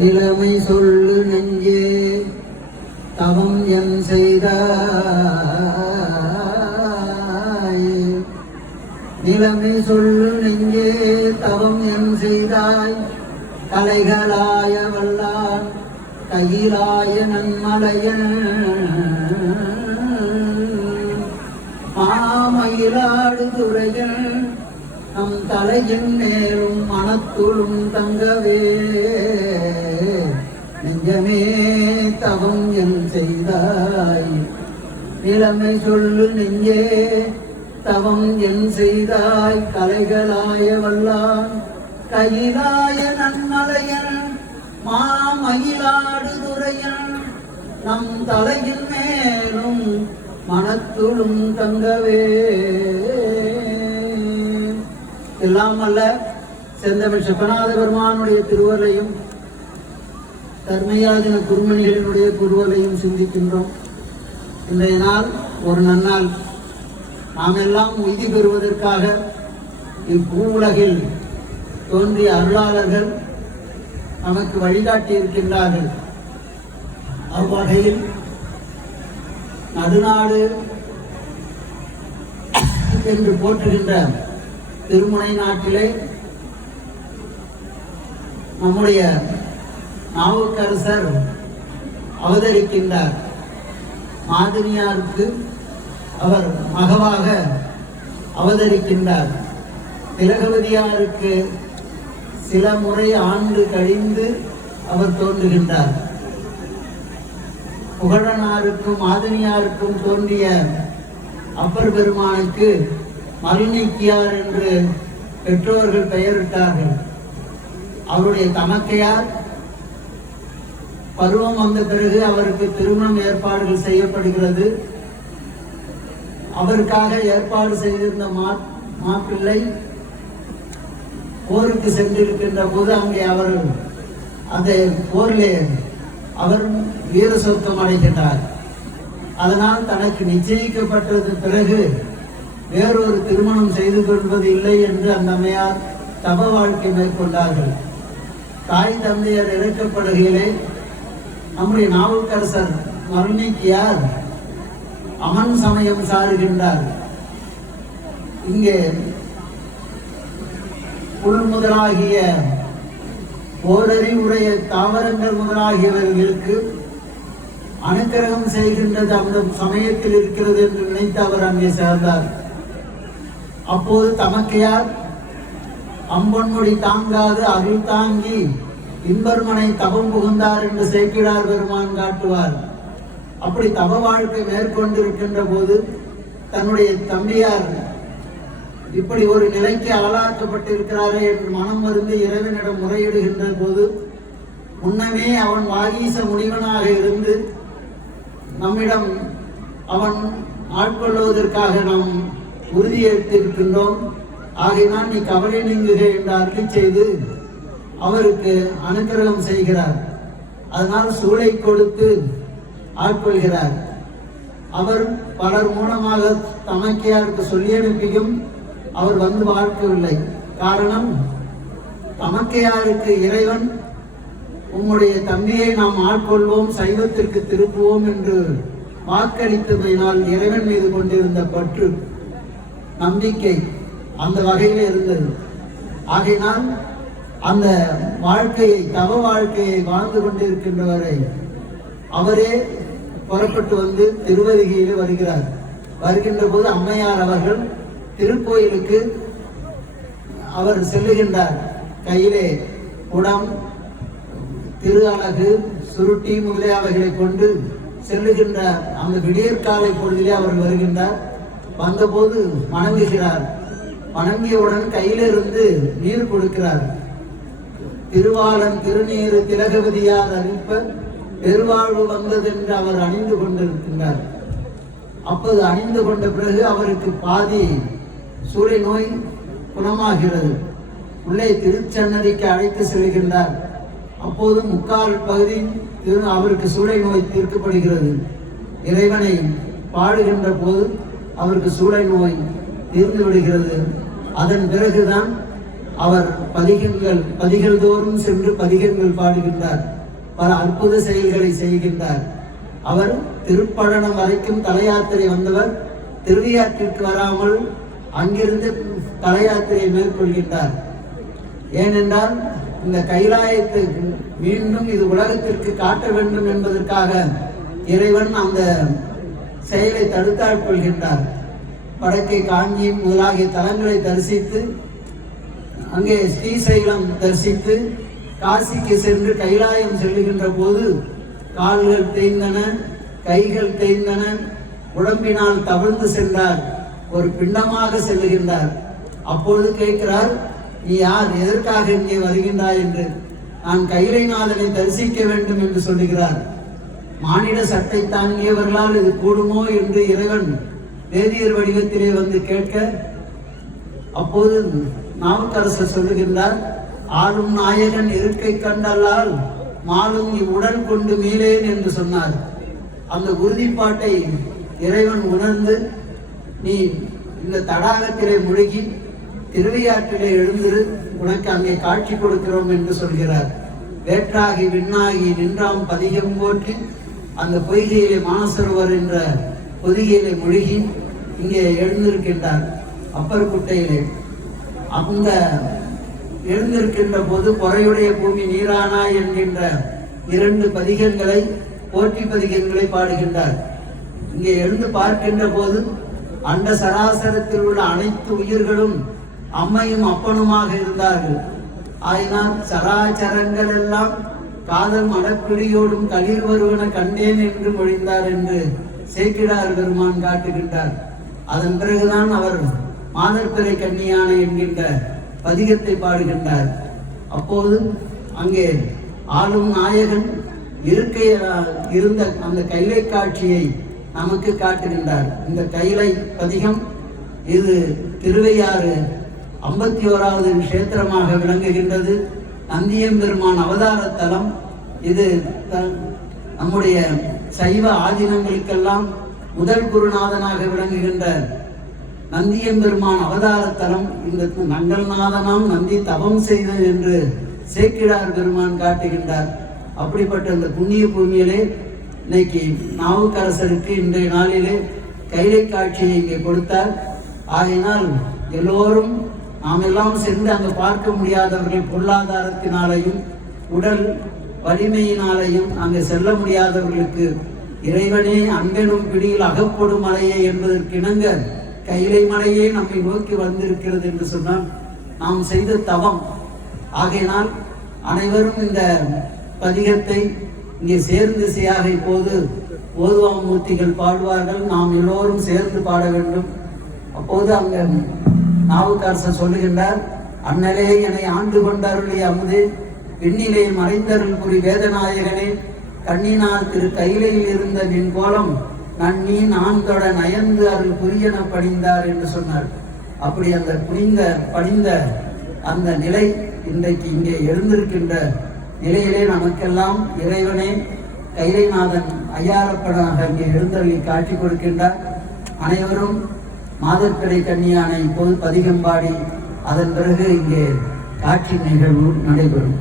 நிலைமை சொல்லு நெஞ்சே. தவம் என் செய்தாய். நிலைமை சொல்லு நெஞ்சே. தவம் என் செய்தாய். கலைகளாய வல்லான் கையிலாய நன்மலையன் மாமயிலாடு துறையன் நம் தலையின் மேலும் மனத்துளும் தங்கவே. நெஞ்சமே தவம் என் செய்தாய். நிலைமை சொல்லு நெஞ்சே தவம் என் செய்தாய். கலைகளாய வல்லான் கையிலாய நன்மலையன் மாமயிலாடு துறையன் நம் தலையின் மேலும் மனத்துளும் தங்கவே. எல்லாம் அல்ல செந்தமிழ் செப்பநாத பெருமானுடைய திருவரையும் தர்மயாதின குருமணிகளினுடைய குருவலையும் சிந்திக்கின்றோம். இன்றைய நாள் ஒரு நன்னாள். நாம் எல்லாம் உய்தி பெறுவதற்காக இப்பூ உலகில் தோன்றிய அருளாளர்கள் நமக்கு வழிகாட்டி இருக்கின்றார்கள். அவ்வகையில் நடுநாடு என்று போற்றுகின்ற திருமுனை நாட்டிலே நம்முடைய நாவுக்கரசர் அவதரிக்கின்றார். மாதினியாருக்கு அவர் மகவாக அவதரிக்கின்றார். திலகவதியாருக்கு சில முறை ஆண்டு கழிந்து அவர் தோன்றுகின்றார். புகழனாருக்கும் மாதினியாருக்கும் தோன்றிய அப்பர் பெருமானுக்கு மருநீக்கியார் என்று பெற்றோர்கள் பெயரிட்டார்கள். அவருடைய தமக்கையார் பருவம் வந்த பிறகு அவருக்கு திருமணம் ஏற்பாடுகள் செய்யப்படுகிறது. அவருக்காக ஏற்பாடு செய்திருந்த மா மாப்பிள்ளை போருக்கு சென்றிருக்கின்ற போது அங்கே அவர் அந்த போரிலே அவர் வீர சொர்க்கம் அடைகின்றார். அதனால் தனக்கு நிச்சயிக்கப்பட்டது பிறகு வேறொரு திருமணம் செய்து கொள்வது இல்லை என்று அந்த அம்மையார் தப வாழ்க்கை மேற்கொண்டார்கள். தாய் தந்தையர் இறக்கப்படுகையிலே நம்முடைய நாவுக்கரசர் மருணிக்கியார் அமன் சமயம் சாருகின்றார். இங்கே புல் முதலாகிய ஓரறி உடைய தாவரங்கள் முதலாகியவர்களுக்கு அனுக்கிரகம் செய்கின்றது அந்த சமயத்தில் இருக்கிறது என்று நினைத்து அவர் அங்கே சேர்ந்தார். அப்போது தமக்கையார் அம்பொன்முடி தாங்காது அருள் தாங்கி இன்பர்மனை தவம் புகுந்தார் என்று சேக்கிடார் பெருமான் காட்டுவார். அப்படி தவ வாழ்க்கை மேற்கொண்டிருக்கின்ற போது தன்னுடைய தம்பியார் இப்படி ஒரு நிலைக்கு ஆளாக்கப்பட்டிருக்கிறாரே என்று மனம் மருந்து இறைவனிடம் முறையிடுகின்ற போது முன்னமே அவன் வாகீச முனிவனாக இருந்து நம்மிடம் அவன் ஆட்கொள்வதற்காக நாம் உறுதியேற்றிருக்கின்றோம் ஆகையினால் நீ கவலை நீங்குக என்று அருளி செய்து அவருக்கு அனுகிரகம் செய்கிறார். அதனால் சூளை கொடுத்து ஆட்கொள்கிறார். அவர் பலர் மூலமாக தமக்கையாருக்கு சொல்லி அனுப்பியும் அவர் வந்து வாழ்க்கவில்லை. காரணம் தமக்கையாருக்கு இறைவன் உம்முடைய தம்பியை நாம் ஆட்கொள்வோம் சைவத்திற்கு திருப்புவோம் என்று வாக்களித்ததினால் இறைவன் மீது கொண்டிருந்த பற்று நம்பிக்கை அந்த வகையில் இருந்தது. ஆகையினால் அந்த வாழ்க்கையை தவ வாழ்க்கையை வாழ்ந்து கொண்டிருக்கின்றவரை அவரே புறப்பட்டு வந்து திருவதிகையிலே வருகிறார். வருகின்ற போது அம்மையார் அவர்கள் திருக்கோயிலுக்கு அவர் செல்லுகின்றார். கையிலே குடம் திரு அழகு சுருட்டி முதலியவைகளை கொண்டு செல்லுகின்ற அந்த விடியற்காலை பொழுதிலே அவர் வருகின்றார். வந்தபோது வணங்குகிறார். வணங்கியவுடன் கையிலிருந்து நீர் கொடுக்கிறார். திருவாளன் திருநீர் திலகவதியார் அறிப்ப பெருவாழ்வு வந்ததென்று அவர் அணிந்து கொண்டிருக்கின்றார். அப்போது அணிந்து கொண்ட பிறகு அவருக்கு பாதி சூளை நோய் குணமாகிறது. உள்ளே திருச்சன்னதிக்கு அழைத்து செல்கின்றார். அப்போது முக்கால் பகுதி திரு அவருக்கு சூளை நோய் தீர்க்கப்படுகிறது. இறைவனை பாடுகின்ற போது அவருக்கு சூளை நோய் தீர்ந்து விடுகிறது. அதன் பிறகுதான் அவர் பதிகங்கள் பதிகள் தோறும் சென்று பதிகங்கள் பாடுகின்றார். பல அற்புத செயல்களை செய்கின்றார். அவர் திருப்பழனம் வரைக்கும் தலையாத்திரை வந்தவர் திருவியாற்றிற்கு வராமல் அங்கிருந்து தலையாத்திரை மேற்கொள்கின்றார். ஏனென்றால் இந்த கைலாயத்தை மீண்டும் இது உலகத்திற்கு காட்ட வேண்டும் என்பதற்காக இறைவன் அந்த செயலை தடுத்தாற் கொள்கின்றார். வடக்கே காஞ்சி முதலாகிய தலங்களை தரிசித்து அங்கே ஸ்ரீசைலம் தரிசித்து காசிக்கு சென்று கைலாயம் செல்லுகின்ற போது கால்கள் தேய்ந்தன கைகள் தேய்ந்தன உடம்பினால் தவழ்ந்து சென்றார். ஒரு பிண்டமாக செல்லுகின்றார். அப்பொழுது கேட்கிறார் நீ யார்? எதற்காக இங்கே வருகின்றாய்? என்று. நான் கைலைநாதனை தரிசிக்க வேண்டும் என்று சொல்லுகிறார். மானிட சட்டை தாங்கியவர்களால் இது கூடுமோ என்று இறைவன் வேதியர் வடிவத்திலே வந்து கேட்க அப்போது நாவுக்கரசர் சொல்லுகின்றார் ஆளும் நாயகன் இருக்கை கண்டல்லால் மாலும் இவ்வுடன் கொண்டு மீறேன் என்று சொன்னார். அந்த உறுதிப்பாட்டை இறைவன் உணர்ந்து நீ இந்த தடாகத்திலே முழுகி திருவையாற்றிலே எழுந்திரு உனக்கு அங்கே காட்சி கொடுக்கிறோம் என்று சொல்கிறார். வேற்றாகி விண்ணாகி நின்றாம் பதிகம் போற்றி அந்த பொய்கையிலே மானசரோவர் என்ற பொதிகையிலே முழுகி இங்கே எழுந்திருக்கின்றார் அப்பர் குட்டையிலே. அந்த எழுந்திருக்கின்ற போது பொறையுடைய பூமி நீரானா என்கின்ற இரண்டு பதிகங்களை போட்டி பதிகங்களை பாடுகின்றார். இங்கே எழுந்து பார்க்கின்ற போது அண்ட சராசரத்தில் உள்ள அனைத்து உயிர்களும் அம்மையும் அப்பனுமாக இருந்தார்கள். ஆயினால் சராச்சரங்கள் எல்லாம் காதல் மடப்பிடியோடும் களிர் வருவன கண்டேன் என்று மொழிந்தார் என்று சேக்கிடார் பெருமான் காட்டுகின்றார். அதன் பிறகுதான் அவர் மாதர்பிறை கன்னியானை என்கின்ற பதிகத்தை பாடுகின்றார். அப்போது அங்கே ஆளும் நாயகன் இருக்கை இருந்த அந்த கைலை காட்சியை நமக்கு காட்டுகின்றார். இந்த கைலை பதிகம் இது திருவையாறு ஐம்பத்தி ஓராவது கஷேத்திரமாக விளங்குகின்றது. நந்தியம்பெருமான் அவதார தலம். இது த- நம்முடைய சைவ ஆதீனங்களுக்கெல்லாம் முதல் குருநாதனாக விளங்குகின்ற நந்தியம்பெருமான் அவதார தலம். இந்த நங்கல்நாதனாம் நந்தி தவம் செய்தது என்று சேக்கிழார் பெருமான் காட்டுகின்றார். அப்படிப்பட்ட இந்த புண்ணிய பூமியிலே இன்னைக்கு நாவுக்கரசருக்கு இன்றைய நாளிலே கைலை காட்சியை இங்கே கொடுத்தார். ஆகையினால் எல்லோரும் நாம் எல்லாம் சென்று அங்கு பார்க்க முடியாதவர்கள் பொருளாதாரத்தினாலையும் உடல் வலிமையினாலையும் அங்கு செல்ல முடியாதவர்களுக்கு இறைவனே அன்பெனும் பிடியில் அகப்படும் மலையே என்பதற்கு இணங்க கைலை மலையே நம்மை நோக்கி வந்திருக்கிறது என்று சொன்னால் நாம் செய்த தவம். ஆகையினால் அனைவரும் இந்த பதிகத்தை இங்கே சேர்ந்து செய்யாக இப்போது ஓதுவாமூர்த்திகள் பாடுவார்கள். நாம் எல்லோரும் சேர்ந்து பாட வேண்டும். அப்போது அங்கே நாவுக்கரசர் சொல்லுகின்றார் அண்ணலே என்னை ஆண்டு கொண்டருளிய அமுது விண்ணிலே மறைந்தருள் குறி வேதநாயகனே கண்ணினால் திரு கைலையில் இருந்த நின் கோலம் நன்னி நான்கொட நயந்து அருள் புரியன பணிந்தார் என்று சொன்னார். அப்படி அந்த புனிந்த பணிந்த அந்த நிலை இன்றைக்கு இங்கே எழுந்திருக்கின்ற நிலையிலே நமக்கெல்லாம் இறைவனே கைலைநாதன் ஐயாரப்பனாக இங்கே எழுந்தருளி காட்டி கொடுக்கின்றார். அனைவரும் மாதர்கடை கன்னியானை இப்போது பதிகம் பாடி அதன் பிறகு இங்கே காட்சி நிகழ்வு நடைபெறும்.